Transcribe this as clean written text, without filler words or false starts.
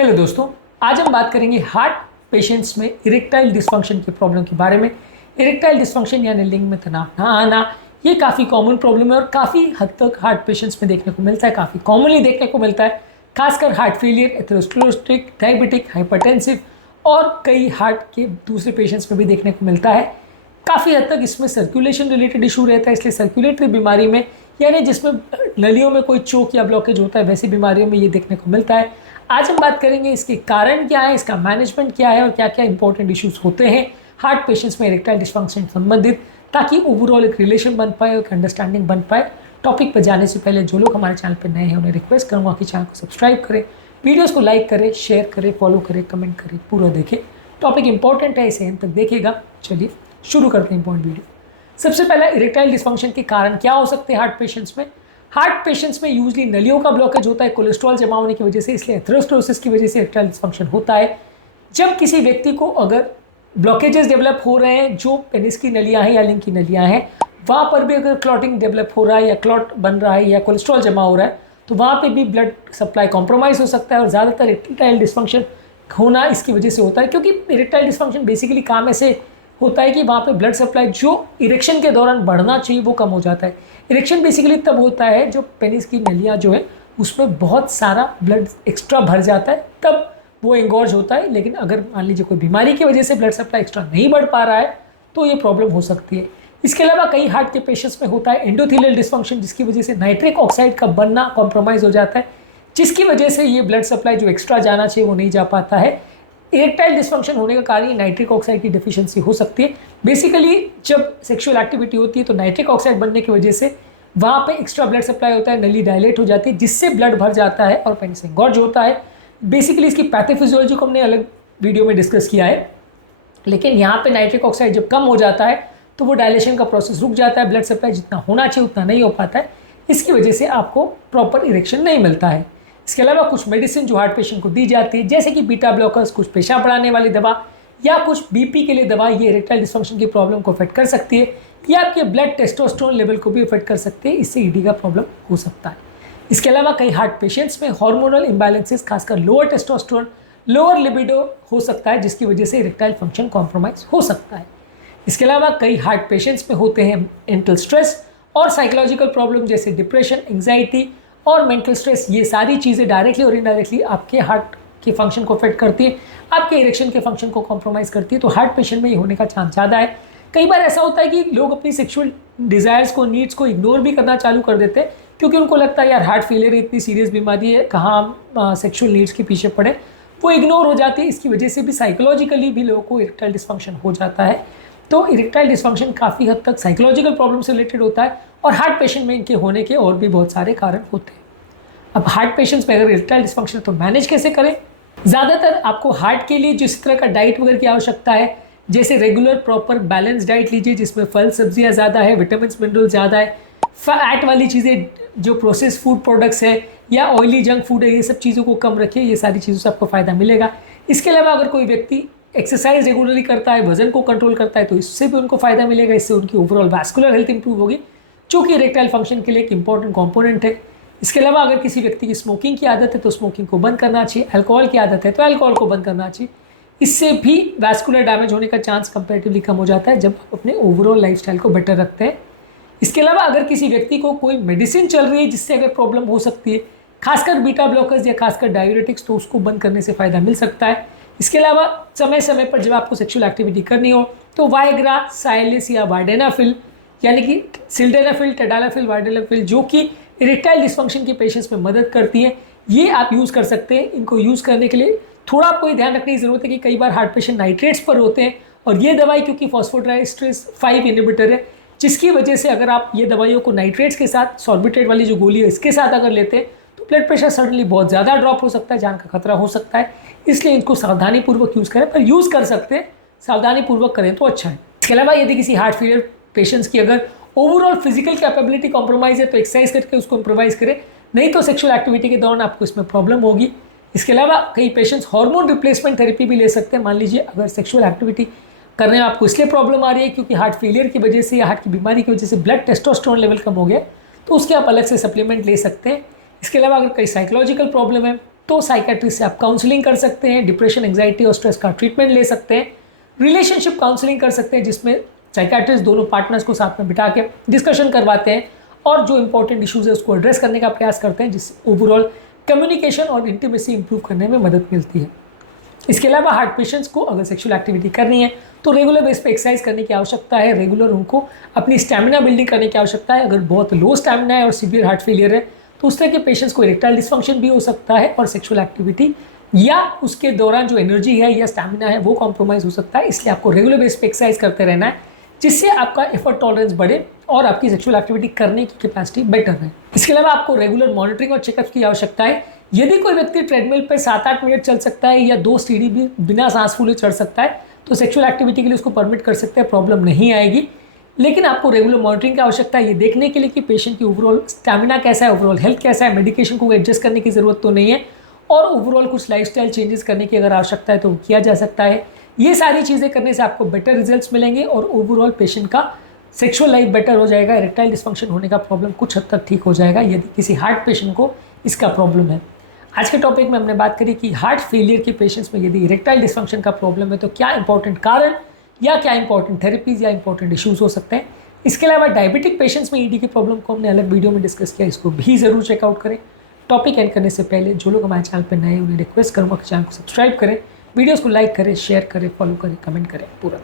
Hello दोस्तों, आज हम बात करेंगे हार्ट पेशेंट्स में इरेक्टाइल डिस्फंक्शन की प्रॉब्लम के बारे में। इरेक्टाइल डिस्फंक्शन यानी लिंग में तनाव ना आना, ये काफ़ी कॉमन प्रॉब्लम है और काफ़ी हद तक हार्ट पेशेंट्स में देखने को मिलता है, काफ़ी कॉमनली देखने को मिलता है। खासकर heart failure, atherosclerotic, diabetic, hypertensive और कई हार्ट के दूसरे पेशेंट्स में भी देखने को मिलता है। काफ़ी हद तक इसमें सर्कुलेशन रिलेटेड इशू रहता है, इसलिए सर्कुलेटरी बीमारी में यानी जिसमें नलियों में कोई चोक या ब्लॉकेज होता है वैसी बीमारियों में ये देखने को मिलता है। आज हम बात करेंगे इसके कारण क्या है, इसका मैनेजमेंट क्या है और क्या क्या इंपॉर्टेंट इश्यूज होते हैं हार्ट पेशेंट्स में इरेक्टाइल डिस्फंक्शन संबंधित, ताकि ओवरऑल एक रिलेशन बन पाए और अंडरस्टैंडिंग बन पाए। टॉपिक पर जाने से पहले जो लोग हमारे चैनल पर नए हैं उन्हें रिक्वेस्ट करूँगा कि चैनल को सब्सक्राइब करें, वीडियोज़ को लाइक करें, शेयर करें, फॉलो करें, कमेंट करें, पूरा देखें। टॉपिक इंपॉर्टेंट है, इसे अंत तक देखिएगा। चलिए शुरू करते हैं इंपॉर्टेंट वीडियो। सबसे पहला, इरेक्टाइल डिस्फंक्शन के कारण क्या हो सकते हैं हार्ट पेशेंट्स में। हार्ट पेशेंट्स में यूजली नलियों का ब्लॉकेज होता है कोलेस्ट्रॉल जमा होने की वजह से, इसलिए एथेरोस्क्लेरोसिस की वजह से इरेक्टाइल डिस्फंक्शन होता है। जब किसी व्यक्ति को अगर ब्लॉकेजेस डेवलप हो रहे हैं जो पेनिस की नलियां हैं या लिंग की नलियां हैं, वहाँ पर भी अगर क्लॉटिंग डेवलप हो रहा है या क्लॉट बन रहा है या कोलेस्ट्रॉल जमा हो रहा है, तो वहाँ पर भी ब्लड सप्लाई कॉम्प्रोमाइज़ हो सकता है। और ज़्यादातर इरेक्टाइल डिस्फंक्शन होना इसकी वजह से होता है, क्योंकि इरेक्टाइल डिस्फंक्शन बेसिकली काम ऐसे होता है कि वहाँ पे ब्लड सप्लाई जो इरेक्शन के दौरान बढ़ना चाहिए वो कम हो जाता है। इरेक्शन बेसिकली तब होता है जो पेनिस की नलियाँ जो है उसमें बहुत सारा ब्लड एक्स्ट्रा भर जाता है, तब वो एंगॉर्ज होता है। लेकिन अगर मान लीजिए कोई बीमारी की वजह से ब्लड सप्लाई एक्स्ट्रा नहीं बढ़ पा रहा है तो ये प्रॉब्लम हो सकती है। इसके अलावा कई हार्ट के पेशेंट्स में होता है एंडोथेलियल डिस्फंक्शन, जिसकी वजह से नाइट्रिक ऑक्साइड का बनना कॉम्प्रोमाइज़ हो जाता है, जिसकी वजह से ये ब्लड सप्लाई जो एक्स्ट्रा जाना चाहिए वो नहीं जा पाता है। इरेक्टाइल डिस्फंक्शन होने का कारण नाइट्रिक ऑक्साइड की डेफिशिएंसी हो सकती है। बेसिकली जब सेक्सुअल एक्टिविटी होती है तो नाइट्रिक ऑक्साइड बनने की वजह से वहाँ पे एक्स्ट्रा ब्लड सप्लाई होता है, नली डायलेट हो जाती है, जिससे ब्लड भर जाता है और पेनिस एंगॉर्ज होता है। बेसिकली इसकी पैथोफिजियोलॉजी को हमने अलग वीडियो में डिस्कस किया है, लेकिन यहाँ पे नाइट्रिक ऑक्साइड जब कम हो जाता है तो वो डायलेशन का प्रोसेस रुक जाता है, ब्लड सप्लाई जितना होना चाहिए उतना नहीं हो पाता है, इसकी वजह से आपको प्रॉपर इरेक्शन नहीं मिलता है। इसके अलावा कुछ मेडिसिन जो हार्ट पेशेंट को दी जाती है, जैसे कि बीटा ब्लॉकर्स, कुछ पेशाब बढ़ाने वाली दवा या कुछ बीपी के लिए दवा, ये इरेक्टाइल डिस्फंक्शन की प्रॉब्लम को अफेक्ट कर सकती है या आपके ब्लड टेस्टोस्टेरोन लेवल को भी अफेक्ट कर सकते हैं, इससे ईडी का प्रॉब्लम हो सकता है। इसके अलावा कई हार्ट पेशेंट्स में हार्मोनल इम्बैलेंसेस, खासकर लोअर टेस्टोस्टेरोन, लोअर लिबिडो हो सकता है, जिसकी वजह से इरेक्टाइल फंक्शन कॉम्प्रोमाइज हो सकता है। इसके अलावा कई हार्ट पेशेंट्स में होते हैं मेंटल स्ट्रेस और साइकोलॉजिकल प्रॉब्लम, जैसे डिप्रेशन, एंग्जाइटी और मेंटल स्ट्रेस। ये सारी चीज़ें डायरेक्टली और इनडायरेक्टली आपके हार्ट के फंक्शन को अफेक्ट करती है, आपके इरेक्शन के फंक्शन को कॉम्प्रोमाइज़ करती है, तो हार्ट पेशेंट में ये होने का चांस ज़्यादा है। कई बार ऐसा होता है कि लोग अपनी सेक्सुअल डिज़ायर्स को, नीड्स को इग्नोर भी करना चालू कर देते हैं, क्योंकि उनको लगता है यार हार्ट फेलियर इतनी सीरियस बीमारी है, कहाँ हम सेक्सुअल नीड्स के पीछे पड़े, वो इग्नोर हो जाती है। इसकी वजह से भी साइकोलॉजिकली भी लोगों को इरेक्टाइल डिस्फंक्शन हो जाता है। तो इरेक्टाइल डिस्फंक्शन काफ़ी हद तक साइकोलॉजिकल प्रॉब्लम से रिलेटेड होता है और हार्ट पेशेंट में इनके होने के और भी बहुत सारे कारण होते हैं। अब हार्ट पेशेंट्स में अगर इरेक्टाइल डिस्फंक्शन है तो मैनेज कैसे करें। ज़्यादातर आपको हार्ट के लिए जिस तरह का डाइट वगैरह की आवश्यकता है, जैसे रेगुलर प्रॉपर बैलेंस डाइट लीजिए, जिसमें फल सब्जियां ज़्यादा है, विटामिन मिनरल ज़्यादा है, फैट वाली चीज़ें जो प्रोसेस फूड प्रोडक्ट्स है या ऑयली जंक फूड है, ये सब चीज़ों को कम रखिए, ये सारी चीज़ों से आपको फ़ायदा मिलेगा। इसके अलावा अगर कोई व्यक्ति एक्सरसाइज रेगुलरली करता है, वजन को कंट्रोल करता है, तो इससे भी उनको फ़ायदा मिलेगा, इससे उनकी ओवरऑल वैस्कुलर हेल्थ इंप्रूव होगी, जो कि इरेक्टाइल फंक्शन के लिए एक इंपॉर्टेंट कॉम्पोनेंट है। इसके अलावा अगर किसी व्यक्ति की स्मोकिंग की आदत है तो स्मोकिंग को बंद करना चाहिए, अल्कोहल की आदत है तो अल्कोहल को बंद करना चाहिए, इससे भी वैस्कुलर डैमेज होने का चांस कंपैरेटिवली कम हो जाता है जब आप अपने ओवरऑल लाइफस्टाइल को बेटर रखते हैं। इसके अलावा अगर किसी व्यक्ति को कोई मेडिसिन चल रही है जिससे अगर प्रॉब्लम हो सकती है, खासकर बीटा ब्लॉकर्स या खासकर डाययूरेटिक्स, तो उसको बंद करने से फ़ायदा मिल सकता है। इसके अलावा समय समय पर जब आपको सेक्सुअल एक्टिविटी करनी हो तो वायग्रा, साइलिस या वार्डेनाफिल, यानी कि सिल्डेनाफिल, टेडालाफिल, वार्डेनाफिल, जो कि इरेक्टाइल डिस्फंक्शन के पेशेंट्स में मदद करती है, ये आप यूज़ कर सकते हैं। इनको यूज़ करने के लिए थोड़ा आपको ये ध्यान रखने की ज़रूरत है कि कई बार हार्ट पेशेंट नाइट्रेट्स पर होते हैं और ये दवाई क्योंकि फॉस्फोडाइएस्टरेज 5 इनहिबिटर है, जिसकी वजह से अगर आप ये दवाइयों को नाइट्रेट्स के साथ, सॉर्बिट्रेट वाली जो गोली है इसके साथ अगर लेते हैं तो ब्लड प्रेशर सडनली बहुत ज़्यादा ड्रॉप हो सकता है, जान का खतरा हो सकता है। इसलिए इनको सावधानीपूर्वक यूज़ करें, पर यूज़ कर सकते हैं, सावधानीपूर्वक करें तो अच्छा है। इसके अलावा यदि किसी हार्ट फेलियर पेशेंट्स की अगर ओवरऑल फिजिकल कैपेबिलिटी कॉम्प्रोमाइज़ है तो एक्सरसाइज करके उसको इम्प्रोवाइज़ करें, नहीं तो सेक्सुअल एक्टिविटी के दौरान आपको इसमें प्रॉब्लम होगी। इसके अलावा कई पेशेंट्स हार्मोन रिप्लेसमेंट थेरेपी भी ले सकते हैं। मान लीजिए अगर सेक्सुअल एक्टिविटी करने में आपको इसलिए प्रॉब्लम आ रही है क्योंकि हार्ट फेलियर की वजह से या हार्ट की बीमारी की वजह से ब्लड टेस्टोस्टेरोन लेवल कम हो गया, तो उसके आप अलग से सप्लीमेंट ले सकते हैं। इसके अलावा अगर कोई साइकोलॉजिकल प्रॉब्लम है तो साइकेट्रिस्ट से आप काउंसलिंग कर सकते हैं, डिप्रेशन, एंग्जाइटी और स्ट्रेस का ट्रीटमेंट ले सकते हैं, रिलेशनशिप काउंसलिंग कर सकते हैं जिसमें साइकेट्रिस्ट दोनों पार्टनर्स को साथ में बिठा के डिस्कशन करवाते हैं और जो इंपॉर्टेंट इश्यूज है उसको एड्रेस करने का प्रयास करते हैं, जिससे ओवरऑल कम्युनिकेशन और इंटीमेसी इंप्रूव करने में मदद मिलती है। इसके अलावा हार्ट पेशेंट्स को अगर सेक्सुअल एक्टिविटी करनी है तो रेगुलर बेस पे एक्सरसाइज करने की आवश्यकता है, रेगुलर उनको अपनी स्टैमिना बिल्डिंग करने की आवश्यकता है। अगर बहुत लो स्टैमिना है और सीवियर हार्ट फेलियर है तो उस तरह के पेशेंट्स को इरेक्टाइल डिस्फंक्शन भी हो सकता है और सेक्सुअल एक्टिविटी या उसके दौरान जो एनर्जी है या स्टैमिना है वो कॉम्प्रोमाइज़ हो सकता है। इसलिए आपको रेगुलर बेस पे एक्सरसाइज करते रहना है जिससे आपका एफर्ट टॉलरेंस बढ़े और आपकी सेक्सुअल एक्टिविटी करने की कैपेसिटी बेटर रहे। इसके अलावा आपको रेगुलर मॉनिटरिंग और चेकअप की आवश्यकता है। यदि कोई व्यक्ति ट्रेडमिल पर 7-8 मिनट चल सकता है या 2 सीढ़ी भी बिना सांस फूले चढ़ सकता है तो सेक्सुअल एक्टिविटी के लिए उसको परमिट कर सकते हैं, प्रॉब्लम नहीं आएगी। लेकिन आपको रेगुलर मॉनिटरिंग की आवश्यकता है ये देखने के लिए कि पेशेंट की ओवरऑल स्टैमिना कैसा है, ओवरऑल हेल्थ कैसा है, मेडिकेशन को एडजस्ट करने की ज़रूरत तो नहीं है और ओवरऑल कुछ लाइफस्टाइल चेंजेस करने की अगर आवश्यकता है तो किया जा सकता है। ये सारी चीज़ें करने से आपको बेटर रिजल्ट्स मिलेंगे और ओवरऑल पेशेंट का सेक्सुअल लाइफ बेटर हो जाएगा, इरेक्टाइल डिस्फंक्शन होने का प्रॉब्लम कुछ हद तक ठीक हो जाएगा यदि किसी हार्ट पेशेंट को इसका प्रॉब्लम है। आज के टॉपिक में हमने बात करी कि हार्ट फेलियर के पेशेंट्स में यदि इरेक्टाइल डिस्फंक्शन का प्रॉब्लम है तो क्या इंपॉर्टेंट कारण या क्या इंपॉर्टेंट थेरेपीज या इंपॉर्टेंट इश्यूज हो सकते हैं। इसके अलावा डायबिटिक पेशेंट्स में ईडी की प्रॉब्लम को हमने अलग वीडियो में डिस्कस किया, इसको भी ज़रूर चेकआउट करें। टॉपिक एंड करने से पहले जो लोग हमारे चैनल पर नए हैं उन्हें रिक्वेस्ट करूँगा कि चैनल को सब्सक्राइब करें, वीडियोज़ को लाइक करें, शेयर करें, फॉलो करें, कमेंट करें पूरा।